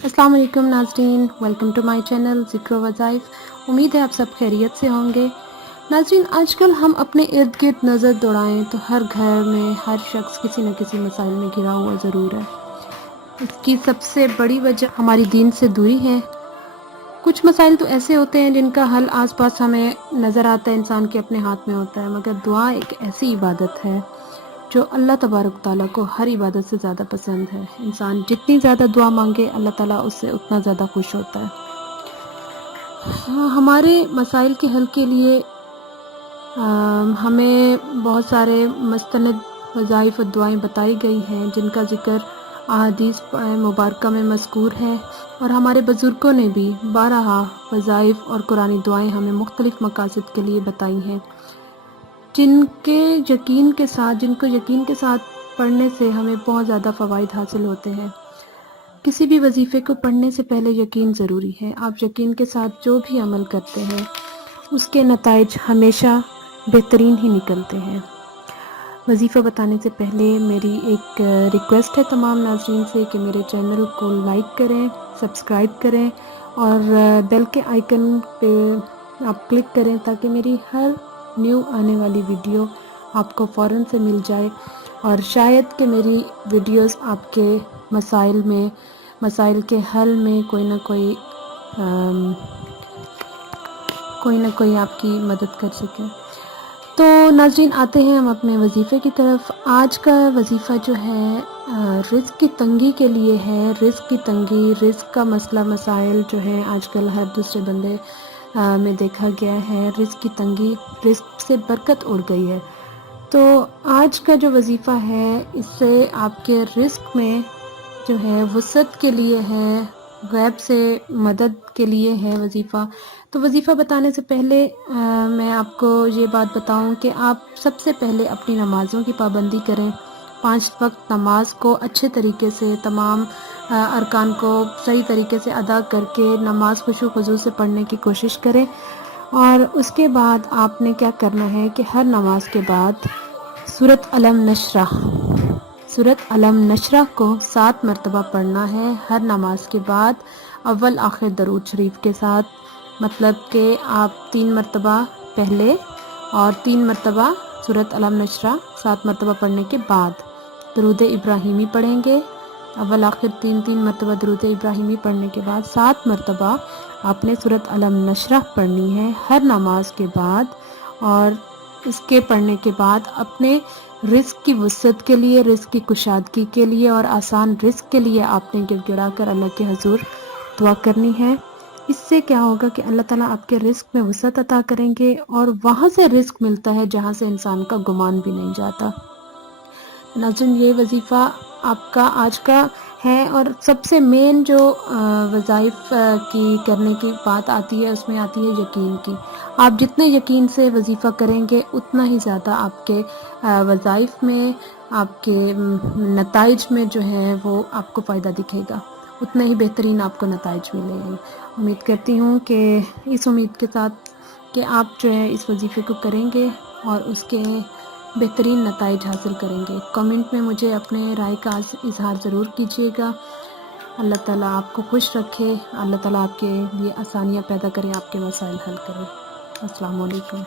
अस्सलाम वालेकुम नाज़रीन, वेलकम टू माय चैनल ज़िक्र वज़ाइफ। उम्मीद है आप सब खैरियत से होंगे। नाज़रीन, आजकल हम अपने इर्द गिर्द नज़र दौड़ाएं तो हर घर में हर शख्स किसी न किसी मसाइल में घिरा हुआ ज़रूर है। इसकी सबसे बड़ी वजह हमारी दीन से दूरी है। कुछ मसाइल तो ऐसे होते हैं जिनका हल आसपास हमें नज़र आता है, इंसान के अपने हाथ में होता है, मगर दुआ एक ऐसी इबादत है जो अल्लाह तबारक ताला को हर इबादत से ज़्यादा पसंद है। इंसान जितनी ज़्यादा दुआ मांगे अल्लाह ताला उससे उतना ज़्यादा खुश होता है। हमारे मसाइल के हल के लिए हमें बहुत सारे मुस्तनद वज़ाइफ और दुआएं बताई गई हैं जिनका ज़िक्र अहादीस मुबारका में मज़कूर है, और हमारे बुज़ुर्गों ने भी बारहा वज़ाइफ और कुरानी दुआएं हमें मुख्तलिफ़ मकासद के लिए बताई हैं, जिनको यकीन के साथ पढ़ने से हमें बहुत ज़्यादा फ़वाइद हासिल होते हैं। किसी भी वजीफ़े को पढ़ने से पहले यकीन ज़रूरी है। आप यकीन के साथ जो भी अमल करते हैं उसके नताइज हमेशा बेहतरीन ही निकलते हैं। वजीफ़ा बताने से पहले मेरी एक रिक्वेस्ट है तमाम नाज़रीन से कि मेरे चैनल को लाइक करें, सब्सक्राइब करें और बेल के आइकन पे आप क्लिक करें ताकि मेरी हर न्यू आने वाली वीडियो आपको फ़ौरन से मिल जाए, और शायद कि मेरी वीडियोस आपके मसाइल के हल में कोई ना कोई आपकी मदद कर सके। तो नाज़रीन, आते हैं हम अपने वजीफ़े की तरफ। आज का वजीफ़ा जो है रिज़्क़ की तंगी के लिए है। रिज़्क़ की तंगी, रिज़्क़ का मसला मसाइल जो है आजकल हर दूसरे बंदे में देखा गया है। रिज़्क़ की तंगी, रिज़्क़ से बरकत उड़ गई है। तो आज का जो वजीफ़ा है इससे आपके रिज़्क़ में जो है वसअत के लिए है, गैब से मदद के लिए है वजीफ़ा। तो वजीफ़ा बताने से पहले मैं आपको ये बात बताऊं कि आप सबसे पहले अपनी नमाज़ों की पाबंदी करें। 5 वक्त नमाज को अच्छे तरीके से, तमाम अरकान को सही तरीके से अदा करके नमाज खुशू खुजू से पढ़ने की कोशिश करें। और उसके बाद आपने क्या करना है कि हर नमाज के बाद सूरत अलम नशरा को 7 मरतबा पढ़ना है हर नमाज के बाद, अव्वल आखिर दरूद शरीफ के साथ। मतलब कि आप 3 मरतबा पहले और 3 मरतबा सूरत अलम नशरा 7 मरतबा पढ़ने के बाद दरूद इब्राहिमी पढ़ेंगे। अव्वल आखिर 3 मरतबा दरूद इब्राहिमी पढ़ने के बाद 7 मरतबा आपने सूरत अलम नशरा पढ़नी है हर नमाज के बाद। और इसके पढ़ने के बाद अपने रिज़्क़ की वसअत के लिए, रिज़्क़ की कुशादगी के लिए और आसान रिज़्क़ के लिए आपने गिड़गिड़ा कर अल्लाह के हुज़ूर दुआ करनी है। इससे क्या होगा कि अल्लाह ताला आपके रिज़्क़ में वसअत अता करेंगे और वहाँ से रिज़्क़ मिलता है जहाँ से इंसान का गुमान भी नहीं जाता। नाज़रीन, ये वजीफ़ा आपका आज का है, और सबसे मेन जो वज़ाइफ की करने की बात आती है उसमें आती है यकीन की। आप जितने यकीन से वजीफ़ा करेंगे उतना ही ज़्यादा आपके वज़ाइफ में, आपके नताइज में जो है वो आपको फ़ायदा दिखेगा, उतना ही बेहतरीन आपको नताइज मिलेंगे। उम्मीद करती हूँ कि इस उम्मीद के साथ कि आप जो है इस वजीफ़े को करेंगे और उसके बेहतरीन नताइज हासिल करेंगे। कमेंट में मुझे अपने राय का इज़हार ज़रूर कीजिएगा। अल्लाह ताला आपको खुश रखे, अल्लाह ताला आपके लिए आसानियाँ पैदा करे, आपके मसाइल हल करे। अस्सलाम वालेकुम।